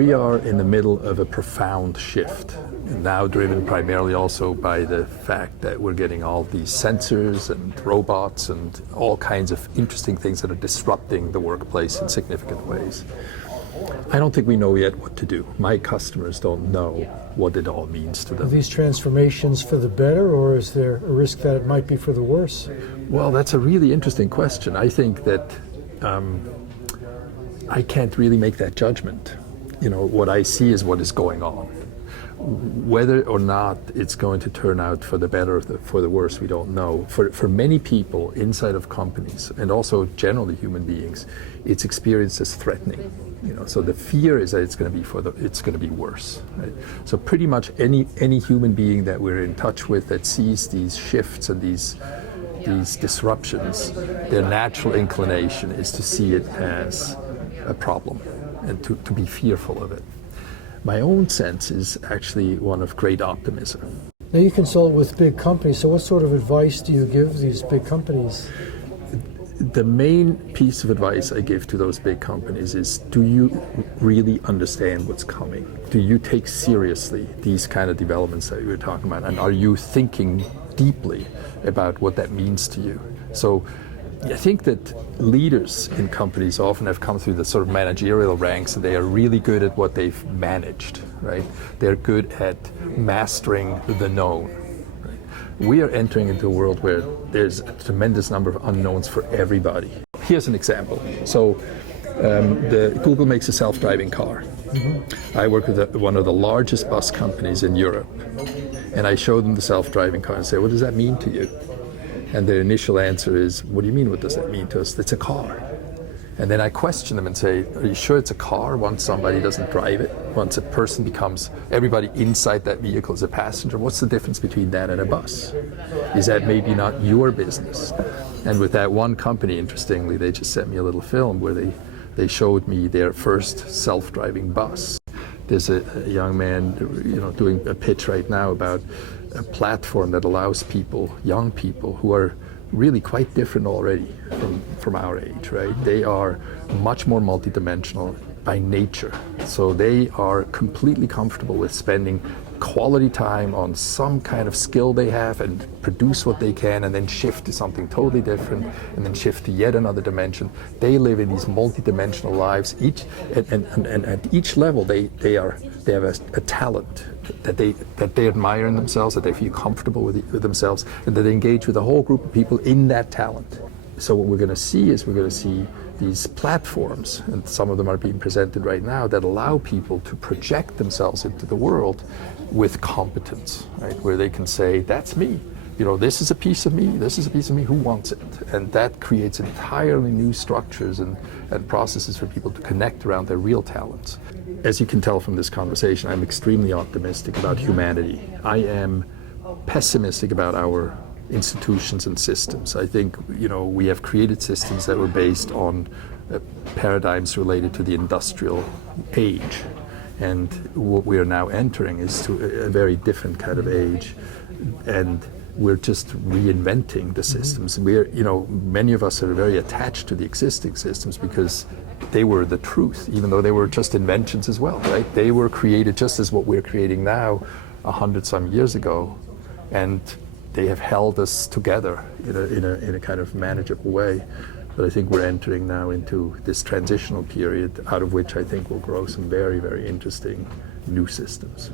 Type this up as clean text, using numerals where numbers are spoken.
We are in the middle of a profound shift, now driven primarily also by the fact that we're getting all these sensors and robots and all kinds of interesting things that are disrupting the workplace in significant ways. I don't think we know yet what to do. My customers don't know what it all means to them. Are these transformations for the better, or is there a risk that it might be for the worse? Well, that's a really interesting question. I think that I can't really make that judgment. What I see is what is going on. Whether or not it's going to turn out for the better or for the worse, we don't know. For many people inside of companies, and also generally human beings, it's experienced as threatening. So the fear is that it's going to be worse. Right? So pretty much any human being that we're in touch with that sees these shifts and these disruptions, their natural inclination is to see it as a problem and to be fearful of it. My own sense is actually one of great optimism. Now you consult with big companies, so what sort of advice do you give these big companies? The main piece of advice I give to those big companies is, do you really understand what's coming? Do you take seriously these kind of developments that you were talking about? And are you thinking deeply about what that means to you? So I think that leaders in companies often have come through the sort of managerial ranks, and they are really good at what they've managed, right? They're good at mastering the known. We are entering into a world where there's a tremendous number of unknowns for everybody. Here's an example. So Google makes a self-driving car. Mm-hmm. I work with one of the largest bus companies in Europe, and I show them the self-driving car and say, what does that mean to you? And their initial answer is, what do you mean, what does that mean to us? It's a car. And then I question them and say, are you sure it's a car once somebody doesn't drive it? Once a person becomes, everybody inside that vehicle is a passenger, what's the difference between that and a bus? Is that maybe not your business? And with that one company, interestingly, they just sent me a little film where they showed me their first self-driving bus. There's a young man doing a pitch right now about a platform that allows people, young people, who are really quite different already from our age, right? They are much more multidimensional by nature. So they are completely comfortable with spending quality time on some kind of skill they have and produce what they can, and then shift to something totally different, and then shift to yet another dimension. They live in these multidimensional lives. And at each level, they have a talent that they admire in themselves, that they feel comfortable with themselves, and that they engage with a whole group of people in that talent. So what we're going to see is these platforms, and some of them are being presented right now, that allow people to project themselves into the world with competence, right? Where they can say, that's me. This is a piece of me, this is a piece of me, who wants it? And that creates entirely new structures and processes for people to connect around their real talents. As you can tell from this conversation, I'm extremely optimistic about humanity. I am pessimistic about our institutions and systems. I think we have created systems that were based on paradigms related to the industrial age, and what we are now entering is to a very different kind of age, and we're just reinventing the systems. Many of us are very attached to the existing systems because they were the truth, even though they were just inventions as well, right? They were created just as what we're creating now 100-some years ago, and they have held us together in a kind of manageable way. But I think we're entering now into this transitional period, out of which I think will grow some very, very interesting new systems.